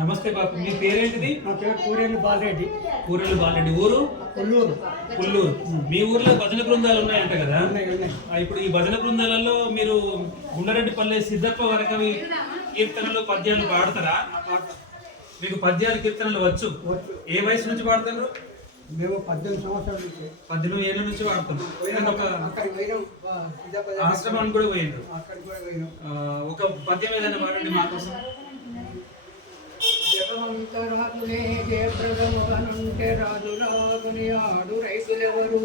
నమస్తే బాబు, మీ పేరేంటిది? నా పేరు కూరేలు బాలరెడ్డి. కూరెలు బాలరెడ్డి. ఊరు? కొల్లూరు. పుల్లూరు. మీ ఊర్లో భజన బృందాలు ఉన్నాయంట కదా? ఉన్నాయి. ఇప్పుడు ఈ భజన బృందాలలో మీరు గుండరెడ్డిపల్లె సిద్ధప్ప వరకవి కీర్తనలు పద్యాలు పాడతారా? మీకు పద్యాలు కీర్తనలు వచ్చు? ఏ వయసు నుంచి పాడతారు? మేము 18 సంవత్సరాల నుంచి 18 ఏళ్ళ నుంచి పాడుతున్నాం. ఆశ్రమానికి కూడా పోయిండ్రు. ఒక పద్యం ఏదైనా పాడండి మా కోసం. జగమంతరాజులే జయప్రదమనుంటే రాజులాగుని ఆడు రైతులెవరు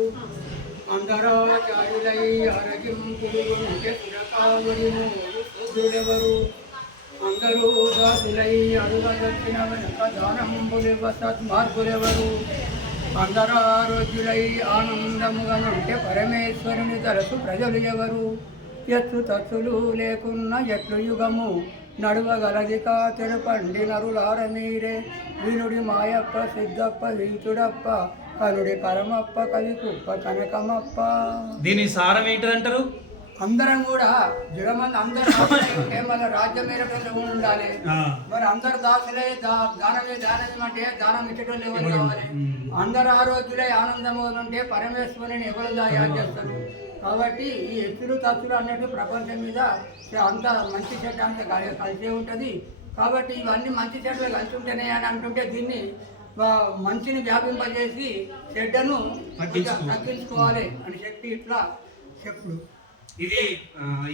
అందరాచార్యులై ఆరగింపులు ఉంటే పురకావడి సూర్యుడెవరు అందరూ దాసులై అడుగదొచ్చిన వెనుక దానంబులెవ సద్మార్గులెవరు అందరారోగ్యులై ఆనందముగా ఉంటే పరమేశ్వరుని తరచు ప్రజలు ఎవరు ఎత్తు తత్తులు లేకున్న ఎట్లు యుగము నడువగలదిక తెరపండి నరులార మీరే వీనుడి మాయప్ప సిద్ధప్ప వీచుడప్ప కనుడి పరమప్ప కవి కుప్ప కనకమప్ప. దీని సారం ఏంటంటారు? అందరం కూడా జగమంది అందరూ ఉంటే మన రాజ్యం మేరటోళ్ళు ఉండాలి. మరి అందరు దాసులే దానం అంటే దానం ఇచ్చేటోళ్ళు ఎవరు కావాలి? అందరు ఆరోగ్యులై ఆనందము ఉంటే పరమేశ్వరుని ఎవరు యాద్ చేస్తారు. కాబట్టి ఈ ఎత్తులు తత్తులు అన్నట్టు ప్రపంచం మీద అంత మంచి చెడ్డ అంత కలిసే ఉంటుంది. కాబట్టి ఇవన్నీ మంచి చెడ్డలు కలిసి ఉంటేనే అని అంటుంటే దీన్ని మంచిని వ్యాపింపజేసి చెడ్డను తగ్గించుకోవాలి అని చెప్పి ఇట్లా చెప్పుడు. ఇది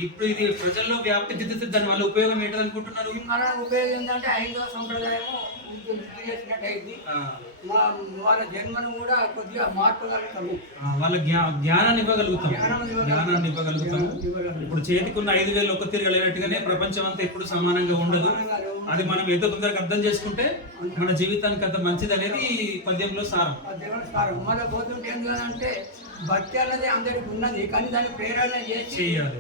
ఇప్పుడు ఇది ప్రజల్లో వ్యాప్తి చెందితే దాని వల్ల ఉపయోగం ఏంటని అనుకుంటున్నారు? మన ఉపయోగం ఏంటంటే ఐదవ సంప్రదాయము గుర్తు చేసినట్టు అయింది. వాళ్ళ జన్మను కూడా కొద్దిగా మార్చగలుగుతాము, వాళ్ళ జ్ఞానాన్ని ఇవ్వగలుగుతాం. ఇప్పుడు చేతికున్న 5,000 ఒక్క తిరగలేనట్టుగానే ప్రపంచం అంతా ఎప్పుడు సమానంగా ఉండదు. అది మనం ఎంత తొందరగా అర్థం చేసుకుంటే మన జీవితానికి అంత మంచిది అనేది పద్యంలో సారం. మన పోతుంటే ఏంటంటే భక్తి అన్నది అందరికి ఉన్నది, కానీ దాన్ని ప్రేరణ చేయాలి.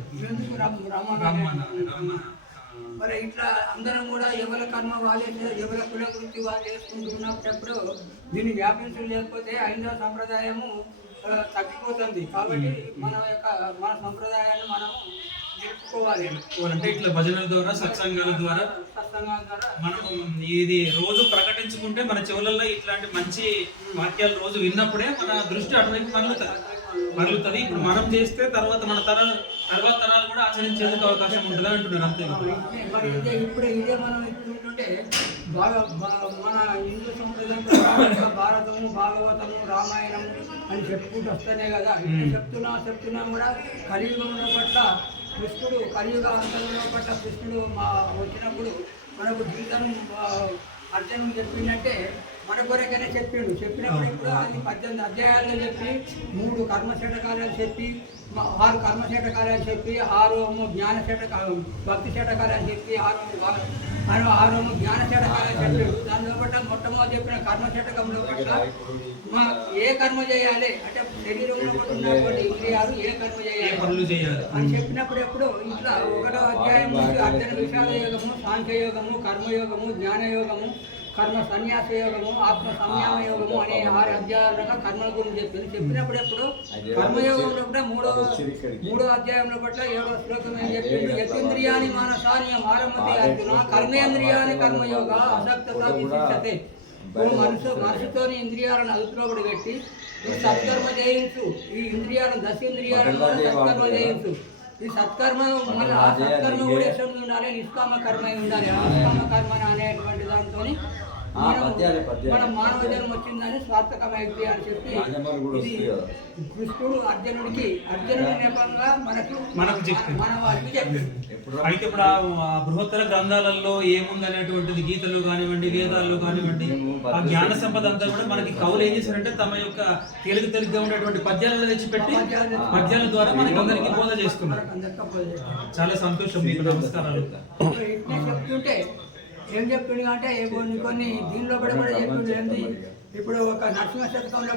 మరి ఇట్లా అందరం కూడా ఎవరి కర్మ వాళ్ళే ఎవరి కుల వృత్తి వాళ్ళు చేసుకుంటున్నప్పుడు దీన్ని వ్యాపించలేకపోతే ఐదవ సంప్రదాయము తగ్గిపోతుంది. కాబట్టి మన సంప్రదాయాన్ని మనం నేర్చుకోవాలి. అంటే ఇట్లా భజనల ద్వారా సత్సంగాల ద్వారా మనం ఇది రోజు ప్రకటించుకుంటే మన చెవులలో ఇట్లాంటి మంచి వాక్యాలు రోజు విన్నప్పుడే మన దృష్టి అటువైపు మరలుతుంది. ఇప్పుడు మనం చేస్తే తర్వాత మన తర్వాత తరాలు కూడా ఆచరించేందుకు అవకాశం ఉంటుంది అంటున్నారు. అంతే. ఇప్పుడు ఇదే మనం ఇస్తుంటే బాగా మన హిందూ సంప్రదాయంలో భారతము భాగవతము రామాయణము అని చెప్పుకుంటూ వస్తేనే కదా చెప్తున్నా కూడా కలియుగంలో పట్ల కృష్ణుడు కలియుగ అంతంలో పట్ల కృష్ణుడు వచ్చినప్పుడు మనకు జీవితం అర్జునుడు చెప్పిందంటే మన కొరకైనా చెప్పినప్పుడు ఇప్పుడు అది 18 అధ్యాయాలు చెప్పి 3 కర్మశటకాలను చెప్పి 6 కర్మశటకాలను చెప్పి 6 జ్ఞాన భక్తి శటకాలని చెప్పి 6 జ్ఞాన శటకాలని చెప్పాడు. దాని లోపల మొట్టమొదటి చెప్పిన కర్మశటకంలో పట్ల ఏ కర్మ చేయాలి అంటే శరీరంలో ఉన్నటువంటి ఇంద్రియాలు ఏ కర్మ చేయాలి అని చెప్పినప్పుడు ఎప్పుడు ఇట్లా 1వ అధ్యాయం నుంచి అర్జున విషాద యోగము, సాంఖ్యయోగము, కర్మయోగము, జ్ఞానయోగము, కర్మ సన్యాస యోగము, ఆత్మ సంయామ యోగము అనే 6 అధ్యాయాలుగా కర్మల గురించి చెప్పినప్పుడు ఎప్పుడు కర్మయోగంలో కూడా 3వ అధ్యాయంలో పట్ల 7వ శ్లోకం ఏం చెప్పింది? యతేంద్రియాని మానసాని ఆరంభతే అర్జున కర్మేంద్రియాని కర్మయోగ అసక్తత విశిష్టతే. మనసుతోని ఇంద్రియాలను అదుపులో కూడా పెట్టి సత్కర్మ చేయించు. ఈ ఇంద్రియాలను దశేంద్రియాలను సత్కర్మ చేయించు. ఈ సత్కర్మ మళ్ళీ ఆ సత్కర్మ కూడా ఎక్కడ ఉండాలి? నిష్కామ కర్మ ఉండాలి. ఆ నిష్కామ కర్మ అనేటువంటి దాంతో మనం మానవ జన్మ వచ్చిందని స్వార్థకమైంది అని చెప్పి కృష్ణుడు అర్జునుడి నెపంగా మనకు చెప్పింది. అయితే ఇప్పుడు ఆ బృహత్తర గ్రంథాలలో ఏముంది అనేటువంటిది గీతలు కానివ్వండి, వేదాల్లో కానివ్వండి, ఆ జ్ఞాన సంపద అంతా కూడా మనకి కవులు ఏం చేశారంటే తమ యొక్క తేలిగ్గా ఉండేటువంటి పద్యాలను తెచ్చిపెట్టి పద్యాల ద్వారా మనకి అందరికీ బోధ చేస్తున్నారు. చాలా సంతోషం. మీకు నమస్కారాలు. చెప్తుంటే ఏం చెప్తుంది అంటే కొన్ని దీనిలో కూడా చెప్తుంది ఏంటి? ఇప్పుడు ఒక నరసింహ శతకంలో